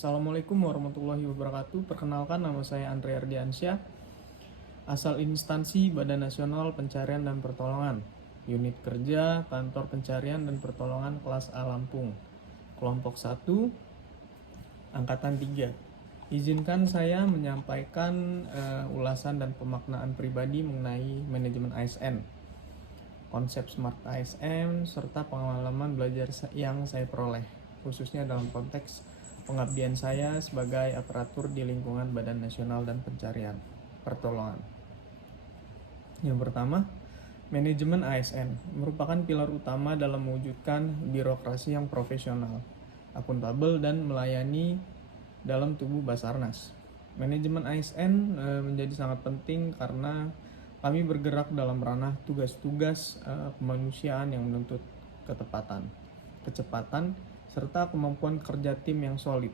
Assalamualaikum warahmatullahi wabarakatuh. Perkenalkan, nama saya Andre Ardiansyah, asal instansi Badan Nasional Pencarian dan Pertolongan, Unit Kerja Kantor Pencarian dan Pertolongan Kelas A Lampung, Kelompok 1, Angkatan 3. Izinkan saya menyampaikan ulasan dan pemaknaan pribadi mengenai manajemen ASN, konsep Smart ASN, serta pengalaman belajar yang saya peroleh, khususnya dalam konteks pengabdian saya sebagai aparatur di lingkungan Badan Nasional dan Pencarian Pertolongan. Yang pertama, manajemen ASN merupakan pilar utama dalam mewujudkan birokrasi yang profesional, akuntabel, dan melayani dalam tubuh Basarnas. Manajemen ASN menjadi sangat penting karena kami bergerak dalam ranah tugas-tugas kemanusiaan yang menuntut ketepatan, kecepatan, serta kemampuan kerja tim yang solid.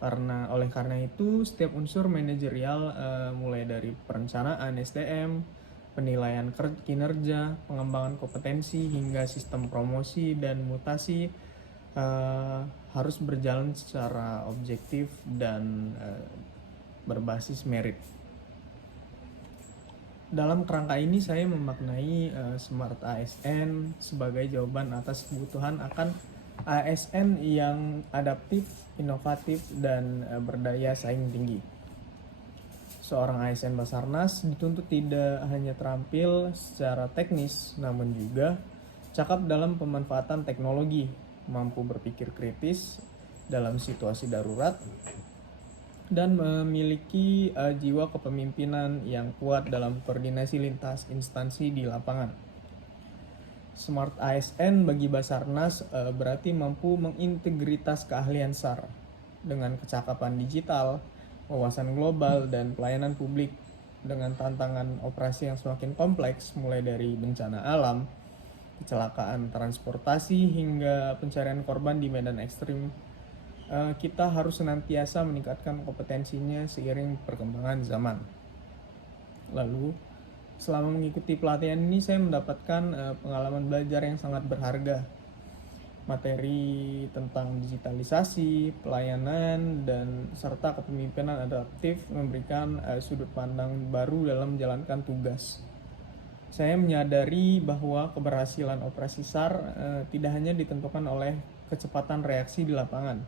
Oleh karena itu, setiap unsur manajerial mulai dari perencanaan SDM, penilaian kinerja, pengembangan kompetensi, hingga sistem promosi dan mutasi harus berjalan secara objektif dan berbasis merit. Dalam kerangka ini saya memaknai Smart ASN sebagai jawaban atas kebutuhan akan ASN yang adaptif, inovatif, dan berdaya saing tinggi. Seorang ASN Basarnas dituntut tidak hanya terampil secara teknis, namun juga cakap dalam pemanfaatan teknologi, mampu berpikir kritis dalam situasi darurat, dan memiliki jiwa kepemimpinan yang kuat dalam koordinasi lintas instansi di lapangan. Smart ASN bagi Basarnas berarti mampu mengintegritas keahlian SAR dengan kecakapan digital, wawasan global, dan pelayanan publik dengan tantangan operasi yang semakin kompleks, mulai dari bencana alam, kecelakaan transportasi, hingga pencarian korban di medan ekstrim. Kita harus senantiasa meningkatkan kompetensinya seiring perkembangan zaman. Lalu, selama mengikuti pelatihan ini saya mendapatkan pengalaman belajar yang sangat berharga. Materi tentang digitalisasi, pelayanan, dan serta kepemimpinan adaptif memberikan sudut pandang baru dalam menjalankan tugas. Saya menyadari bahwa keberhasilan operasi SAR tidak hanya ditentukan oleh kecepatan reaksi di lapangan,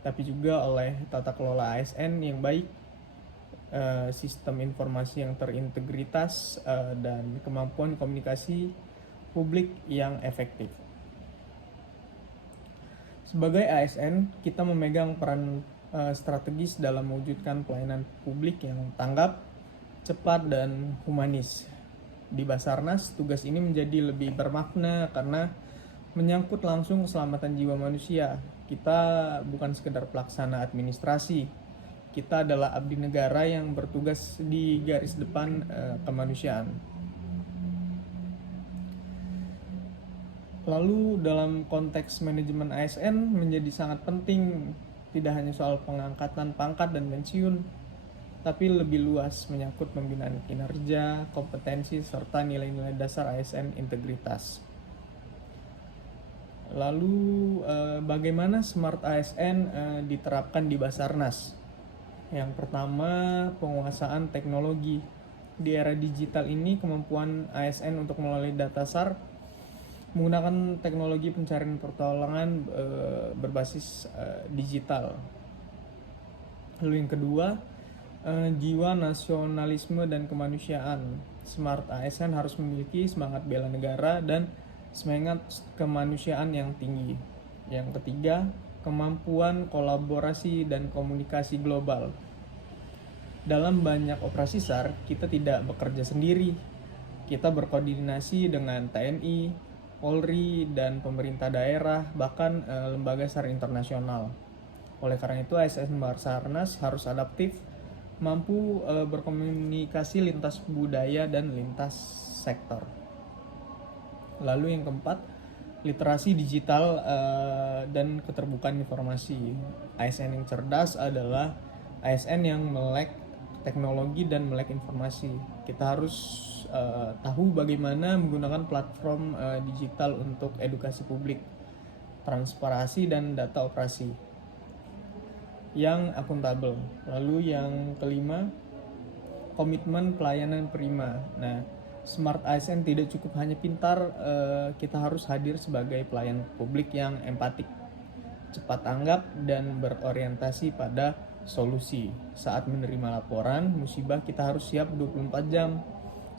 tapi juga oleh tata kelola ASN yang baik, sistem informasi yang terintegritas, dan kemampuan komunikasi publik yang efektif. Sebagai ASN, kita memegang peran strategis dalam mewujudkan pelayanan publik yang tanggap, cepat, dan humanis. Di Basarnas, tugas ini menjadi lebih bermakna karena menyangkut langsung keselamatan jiwa manusia. Kita bukan sekedar pelaksana administrasi. Kita adalah abdi negara yang bertugas di garis depan kemanusiaan. Lalu dalam konteks manajemen ASN menjadi sangat penting, tidak hanya soal pengangkatan pangkat dan pensiun, tapi lebih luas menyangkut pembinaan kinerja, kompetensi, serta nilai-nilai dasar ASN integritas. Lalu bagaimana Smart ASN diterapkan di Basarnas? Yang pertama, penguasaan teknologi. Di era digital ini, kemampuan ASN untuk melalui data SAR menggunakan teknologi pencarian pertolongan berbasis digital. Lalu yang kedua, jiwa nasionalisme dan kemanusiaan. Smart ASN harus memiliki semangat bela negara dan semangat kemanusiaan yang tinggi. Yang ketiga, kemampuan kolaborasi dan komunikasi global. Dalam banyak operasi SAR, kita tidak bekerja sendiri. Kita berkoordinasi dengan TNI, Polri, dan pemerintah daerah, bahkan lembaga SAR internasional. Oleh karena itu, ASN Basarnas harus adaptif, mampu berkomunikasi lintas budaya dan lintas sektor. Lalu yang keempat, literasi digital dan keterbukaan informasi. ASN yang cerdas adalah ASN yang melek teknologi dan melek informasi. Kita harus tahu bagaimana menggunakan platform digital untuk edukasi publik, transparansi, dan data operasi. yang akuntabel. Lalu yang kelima, komitmen pelayanan prima. Nah, Smart ASN tidak cukup hanya pintar, kita harus hadir sebagai pelayan publik yang empatik, cepat tanggap, dan berorientasi pada solusi. Saat menerima laporan musibah, kita harus siap 24 jam.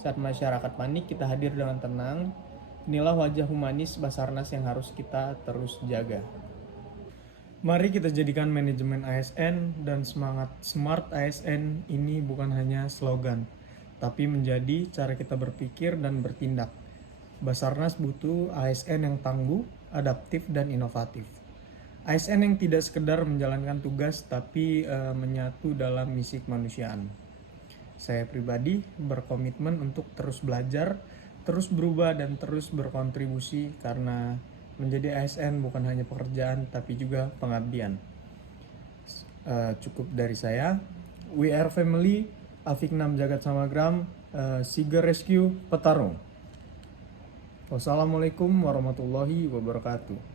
Saat masyarakat panik, kita hadir dengan tenang. Inilah wajah humanis Basarnas yang harus kita terus jaga. Mari kita jadikan manajemen ASN dan semangat Smart ASN ini bukan hanya slogan, tapi menjadi cara kita berpikir dan bertindak. Basarnas butuh ASN yang tangguh, adaptif, dan inovatif. ASN yang tidak sekedar menjalankan tugas, tapi menyatu dalam misi kemanusiaan. Saya pribadi berkomitmen untuk terus belajar, terus berubah, dan terus berkontribusi karena menjadi ASN bukan hanya pekerjaan tapi juga pengabdian. Cukup dari saya. We are family, Afiknam Jagat Samagram, Siger Rescue Petarung. Wassalamualaikum warahmatullahi wabarakatuh.